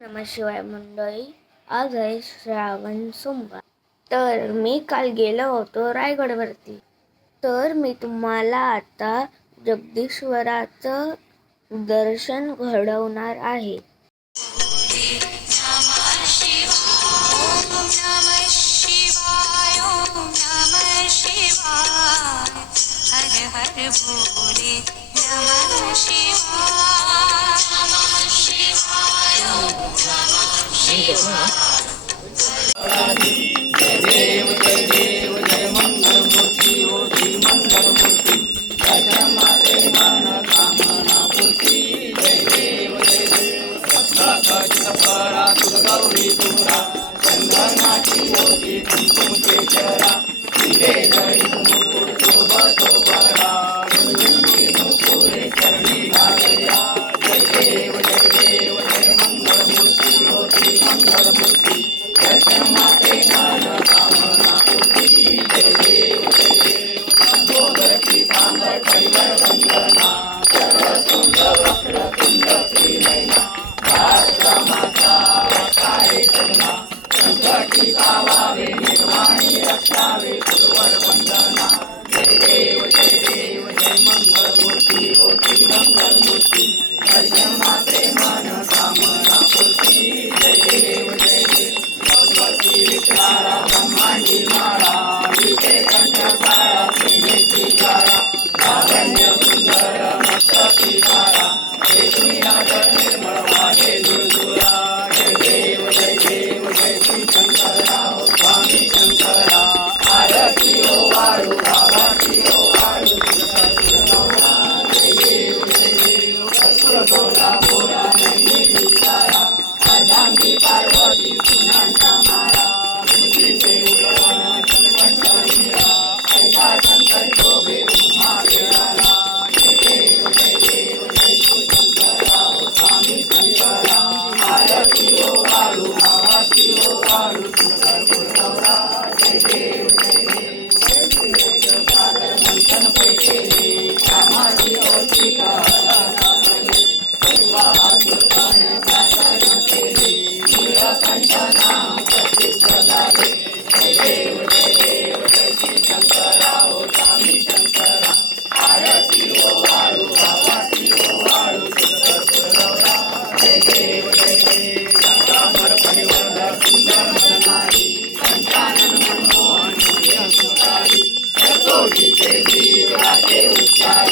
नमः शिवाय मंडळी. आज आहे श्रावण सोमवार. तर मी काल गेलो होतो रायगडवरती. तर मी तुम्हाला आता जगदीश्वराचं दर्शन घडवणार आहे. हर हर भोले नमः शिवाय नमः शिवाय नमः शिवाय। जय देव जय देव जय मंगल मूर्ति ओ श्री मंगल मूर्ति जय माते मन कामना पूर्ति। जय देव सचित परा तुझ गौरी तुरा चंदनाची मोती कुंकुम केशरा हिरे जळी मुकुट शोभतो बरा पुरे चरणी लागल्या। जय देव जय मंगल मूर्ति ओ श्री मंगल मूर्ति जय माते मन कामना पूर्ति। जय देव गोदरची सांगड परिवार वंदना सर्वसुंद वक्रतुंड श्रीनयना रामाचा काय सदना संकटी पावावे निर्वाणी रक्षावे गुरुवर वंदना। जय देव जय मंगल मूर्ति ओ श्री मंगल मूर्ति जय माते मन कामना पूर्ति। जय देव भगवती विचारा ब्रह्मांडी माळा विषय कंठ काळा सेनेची जाळा लावण्य सुंदर मस्तकी धारा हे तुम्ही आदर निर्मळ वाटे दुर्दुरा। जय देव जय श्री शंकरराव स्वामी शंकरा आरती ओ वाळू आरती ओ वाळू जय देव कर्पूरगौरा भोला नैनी विचारा अर्धांगी पार्वती पुन्हांचा मारा बुद्धीचे उदरण चंद्रकंठा ऐका शंकर शोभे उमा वेळाला। जय देव जय श्री शंकरराव स्वामी शंकरा आरती ओ वाळू आरती ओ वाळू कर्पूरगौरा। जय देव सागर मंथन पैसे श्यामाची ओटी देवी राजे उच्चार